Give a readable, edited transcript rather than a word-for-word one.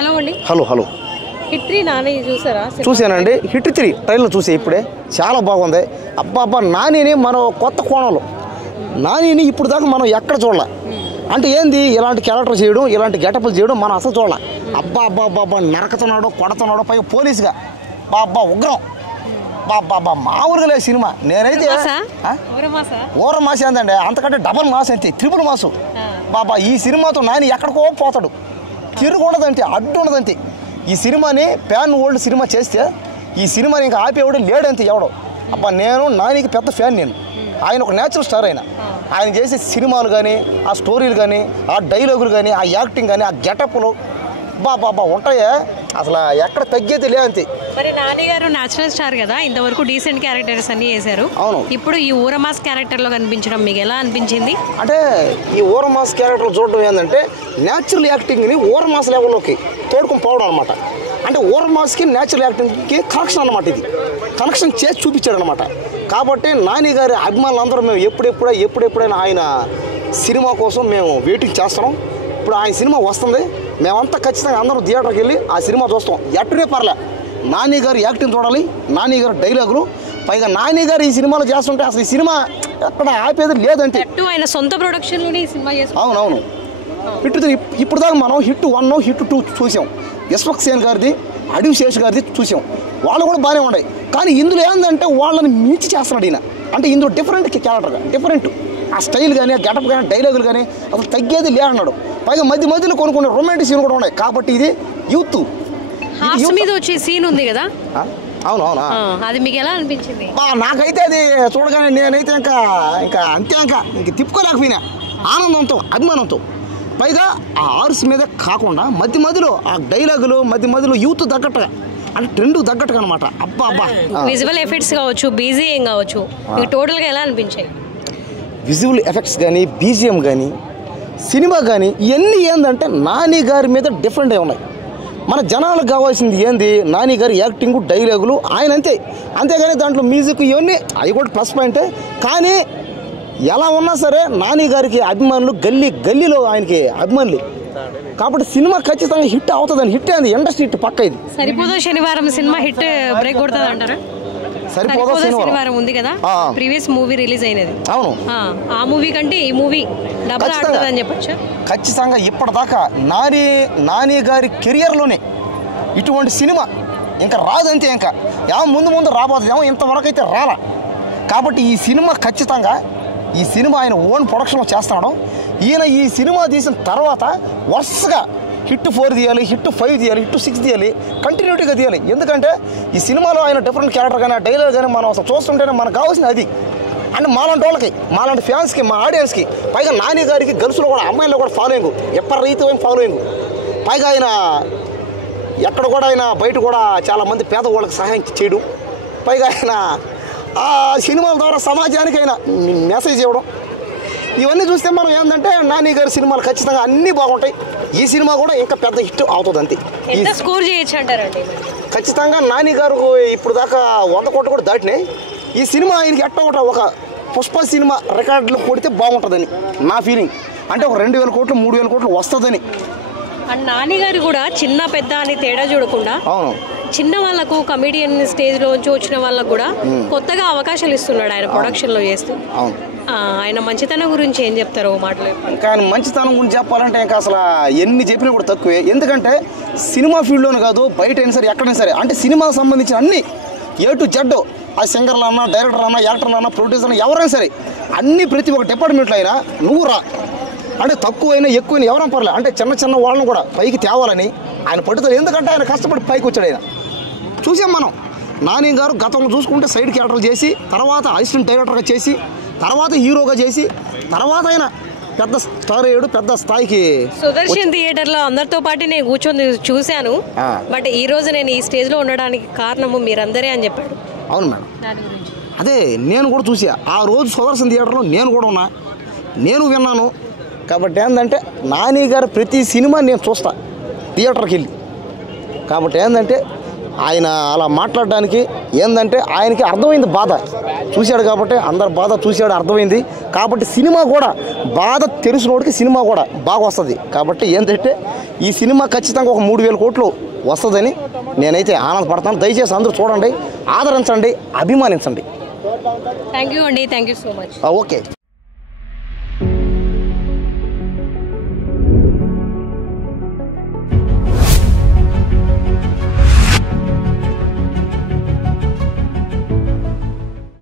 Hello అండి. Hello hit 3 Nani చూసారా? చూశానండి. హిట్ 3 ట్రైలర్ చూసే ఇప్పుడే చాలా బాగుంది. అబ్బా నానిని మనం కొత్త కోణంలో నానిని ఇప్పుడు దాకా మనం ఎక్కడ చూడాల. అంటే ఏంది ఇలాంటి క్యారెక్టర్ చేయడం, ఇలాంటి గెటప్లు చేయడం మనం అసలు చూడాల. అబ్బా నరకుతున్నాడు, కొడుతున్నాడు, పైగా పోలీసుగా బాబా ఉగ్రం బాబా మామూలుగా లేదు సినిమా. నేనైతే ఊరమాస ఏందండి, అంతకంటే డబల్ మాస్ అంతే, ట్రిపుల్ మాసు. బాబా ఈ సినిమాతో నాని ఎక్కడికో పోతాడు, తిరుగు ఉండదంతే, అడ్డు ఉండదంతే. ఈ సినిమాని ప్యాన్ ఓల్డ్ సినిమా చేస్తే ఈ సినిమాని ఇంకా ఆపేవాడు లేడంతే ఎవడో. అబ్బా నేను నానికి పెద్ద ఫ్యాన్. నేను ఆయన ఒక న్యాచురల్ స్టార్. ఆయన చేసే సినిమాలు కానీ, ఆ స్టోరీలు కానీ, ఆ డైలాగులు కానీ, ఆ యాక్టింగ్ కానీ, ఆ గెటప్లు బాబా ఉంటాయే, అసలు ఎక్కడ తగ్గేది లే అంతే. మరి నాని గారు న్యాచురల్ స్టార్ కదా, ఇంతవరకు డీసెంట్ క్యారెక్టర్స్ అన్ని చేశారు. అవును. ఇప్పుడు ఈ ఊరమాస్ క్యారెక్టర్ లో కనిపించడం మీకు ఎలా అనిపించింది? అంటే ఈ ఊరమాస్ క్యారెక్టర్ చూడడం ఏంటంటే న్యాచురల్ యాక్టింగ్ని ఊరమాస్ లెవెల్లోకి తోడుకొని పోవడం అనమాట. అంటే ఊరమాస్కి న్యాచురల్ యాక్టింగ్కి కనెక్షన్ అనమాట. ఇది కనెక్షన్ చేసి చూపించాడు అనమాట. కాబట్టి నాని గారి అభిమానులందరూ మేము ఎప్పుడెప్పుడైనా ఆయన సినిమా కోసం మేము వెయిటింగ్ చేస్తున్నాం. ఇప్పుడు ఆయన సినిమా వస్తుంది, మేమంతా ఖచ్చితంగా అందరం థియేటర్కి వెళ్ళి ఆ సినిమా చూస్తాం. ఎట్టునే పర్లే, నాని గారు యాక్టింగ్ చూడాలి, నాని గారు డైలాగులు, పైగా నాని గారు ఈ సినిమాలో చేస్తుంటే అసలు ఈ సినిమా ఎక్కడ ఆపేది లేదంటే. ఆయన సొంత ప్రొడక్షన్లోనే ఈ సినిమా చేస్తాం. అవునవును. హిట్ 3 ఇప్పుడు దాకా మనం హిట్ 1, హిట్ 2 చూసాం. యశ్వక్సేన్ గారిది, అడవి శేష్ గారిది చూసాం. వాళ్ళు కూడా బాగానే ఉన్నాయి. కానీ ఇందులో ఏంటంటే వాళ్ళని మించి చేస్తున్నాడు ఈయన. అంటే ఇందులో డిఫరెంట్ క్యారెక్టర్గా, డిఫరెంట్ ఆ స్టైల్ కానీ, ఆ గెటప్ కానీ, డైలాగులు కానీ అసలు తగ్గేది లేదన్నాడు. పైగా మధ్యలో కొన్ని రొమాంటిక్ సీన్లు కూడా ఉన్నాయి. కాబట్టి ఇది యూత్ మీద వచ్చే సీన్ ఉంది కదా. అవునవునా, అది మీకు ఎలా అనిపించింది? నాకైతే అది చూడగానే నేనైతే ఇంకా అంతే, ఇంక తిప్పుకోలేకపోయినా ఆనందంతో, అభిమానంతో. పైగా ఆ ఆర్స్ మీద కాకుండా మధ్యలో ఆ డైలాగులు మధ్యలో యూత్ తగ్గట్టుగా, అంటే ట్రెండ్ తగ్గట్టుగా అనమాట. అబ్బా విజువల్ ఎఫెక్ట్స్ కావచ్చు, బీజిఎం కావచ్చు, టోటల్గా ఎలా అనిపించాయి? విజువల్ ఎఫెక్ట్స్ కానీ, బీజిఎం కానీ, సినిమా కానీ ఇవన్నీ ఏంటంటే నాని గారి మీద డిఫరెంట్ అయి ఉన్నాయి. మన జనాలకు కావాల్సింది ఏంది, నాని గారి యాక్టింగ్, డైలాగులు ఆయన అంతేగాని దాంట్లో మ్యూజిక్ ఇవన్నీ అవి కూడా ప్లస్ పాయింటే. కానీ ఎలా ఉన్నా సరే నాని గారికి అభిమానులు గల్లీలో ఆయనకి అభిమానులు. కాబట్టి సినిమా ఖచ్చితంగా హిట్ అవుతుందని. హిట్ అయింది, ఇండస్ట్రీ హిట్ పక్క. ఇది సరిపోదా శనివారం సినిమా హిట్ బ్రేక్ కొడుతుంది అంటారా? సరిపోదా శనివారం ఉంది కదా, ప్రీవియస్ మూవీ రిలీజ్ అయినది. అవును, ఆ మూవీ కంటే ఈ మూవీ డబుల్ ఆడుతుందని చెప్పొచ్చు. ఖచ్చితంగా ఇప్పటిదాకా నాని గారి కెరియర్లోనే ఇటువంటి సినిమా ఇంకా రాదంతే. ఇంకా ఏమో ముందు రాబోతుంది, ఏమో ఇంతవరకు అయితే రాలా. కాబట్టి ఈ సినిమా ఖచ్చితంగా, ఈ సినిమా ఆయన ఓన్ ప్రొడక్షన్లో చేస్తున్నాడు. ఈయన ఈ సినిమా తీసిన తర్వాత వరుసగా హిట్ 4 తీయాలి, హిట్ 5 తీయాలి, హిట్ 6 తీయాలి, కంటిన్యూటీగా తీయాలి. ఎందుకంటే ఈ సినిమాలో ఆయన డిఫరెంట్ క్యారెక్టర్ కానీ, డైలాగ్ కానీ మనం అసలు చూస్తుంటేనే మనకు కావాల్సింది అది. అంటే మాలాంటి వాళ్ళకి, మాలాంటి ఫ్యాన్స్కి, మా ఆడియన్స్కి, పైగా నాని గారికి గర్ల్స్లో కూడా, అమ్మాయిలో కూడా ఫాలోయింగ్, విపరీతమైన ఫాలోయింగ్. పైగా ఆయన ఎక్కడ కూడా ఆయన బయట కూడా చాలామంది పేదవాళ్ళకి సహాయం చేయడం, పైగా ఆయన ఆ సినిమాల ద్వారా సమాజానికి ఆయన మెసేజ్ ఇవ్వడం, ఇవన్నీ చూస్తే మనం ఏంటంటే నాని గారి సినిమాలు ఖచ్చితంగా అన్నీ బాగుంటాయి. ఈ సినిమా కూడా ఇంకా పెద్ద హిట్ అవుతుంది అంతే. స్కోర్ చేయొచ్చు అంటారండి? ఖచ్చితంగా నాని గారు ఇప్పుడు దాకా 100 కోట్లు కూడా దాటినాయి. ఈ సినిమా ఆయనకి ఒక పుష్ప సినిమా రికార్డులు కొడితే బాగుంటుందని నా ఫీలింగ్. అంటే ఒక 2000 కోట్లు 3000 కోట్లు వస్తుందని. అండ్ నాని గారు కూడా చిన్న పెద్ద అని తేడా చూడకుండా, అవును, చిన్న వాళ్ళకు కమెడియన్ స్టేజ్లో వచ్చిన వాళ్ళకు కూడా కొత్తగా అవకాశాలు ఇస్తున్నాడు ఆయన ప్రొడక్షన్లో చేస్తూ. అవును, ఆయన మంచితనం గురించి ఏం చెప్తారో మాటలు. కానీ మంచితనం గురించి చెప్పాలంటే ఇంకా అసలు ఎన్ని చెప్పినా కూడా తక్కువే. ఎందుకంటే సినిమా ఫీల్డ్లోనే కాదు, బయట అయినా సరే, ఎక్కడైనా సరే, అంటే సినిమాకి సంబంధించిన అన్ని A to Z, ఆ సింగర్లు అన్నా, డైరెక్టర్ అన్నా, యాక్టర్లు అన్నా, ప్రొడ్యూసర్ అన్నా, ఎవరైనా సరే అన్ని ప్రతి ఒక్క డిపార్ట్మెంట్లో అయినా నువ్వు రా, అంటే తక్కువైనా ఎక్కువైనా ఎవరైనా పర్లేదు, అంటే చిన్న వాళ్ళని కూడా పైకి తేవాలని ఆయన పట్టుతారు. ఎందుకంటే ఆయన కష్టపడి పైకి వచ్చాడు. ఆయన చూసాం మనం. నాని గారు గతంలో చూసుకుంటే సైడ్ క్యారెక్టర్లు చేసి, తర్వాత అసిస్టెంట్ డైరెక్టర్గా చేసి, తర్వాత హీరోగా చేసి, తర్వాత ఆయన పెద్ద స్టార్ అయ్యాడు, పెద్ద స్థాయికి. సుదర్శన్ థియేటర్లో అందరితో పాటు నేను కూర్చొని చూశాను. బట్ ఈ రోజు నేను ఈ స్టేజ్లో ఉండడానికి కారణము మీరందరే అని చెప్పాడు. అవును మేడం, అదే నేను కూడా చూసా. ఆ రోజు సుదర్శన్ థియేటర్లో నేను కూడా ఉన్నా, నేను విన్నాను. కాబట్టి ఏంటంటే నాని గారు ప్రతి సినిమా నేను చూస్తా థియేటర్కి వెళ్ళి. కాబట్టి ఏంటంటే ఆయన అలా మాట్లాడడానికి ఏంటంటే ఆయనకి అర్థమైంది బాధ. చూశాడు కాబట్టి అందరు బాధ చూశాడు, అర్థమైంది. కాబట్టి సినిమా కూడా బాధ తెలిసినోడికి సినిమా కూడా బాగా వస్తుంది. కాబట్టి ఏంటంటే ఈ సినిమా ఖచ్చితంగా ఒక 3,000 కోట్లు వస్తుందని నేనైతే ఆనందపడతాను. దయచేసి అందరూ చూడండి, ఆదరించండి, అభిమానించండి. థ్యాంక్ యూ అండి, thank you so much. Okay.